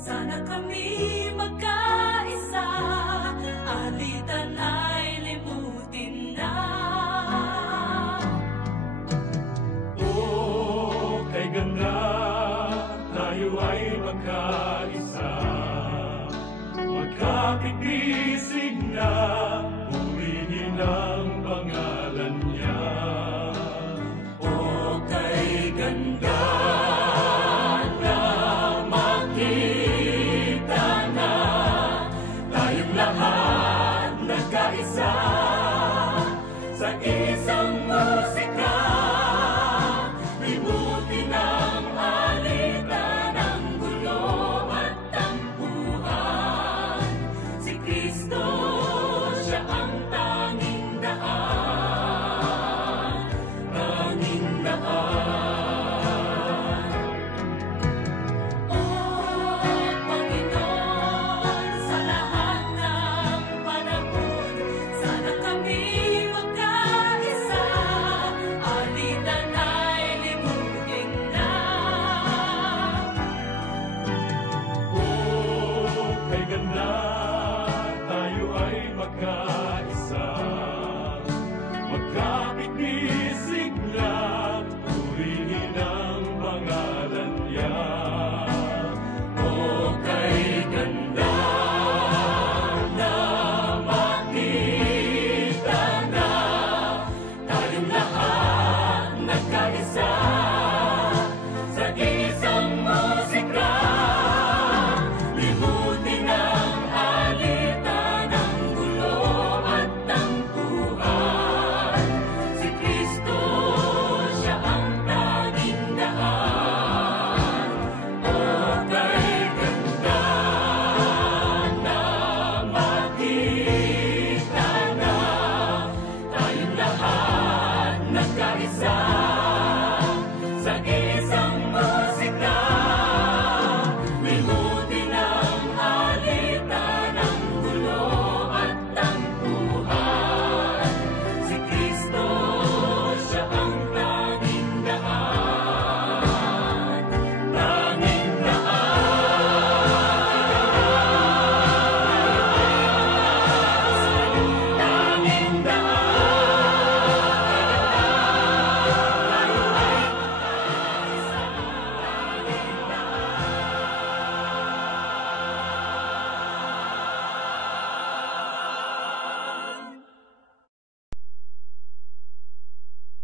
Sana kami magkaisa, alitan ay limutin na. Oh, kay ganda, tayo ay magkaisa, magkapit-bisig na, purihin ang pangalan niya. Oh, kay ganda, nagkaisa sa isang musika, limutin ang alitan, ang gulo at tampuhan. Si Kristo, siya ang tanging daan, tanging daan. Magkaisa, magkapit-bisig na, purihin ang pangalan niya.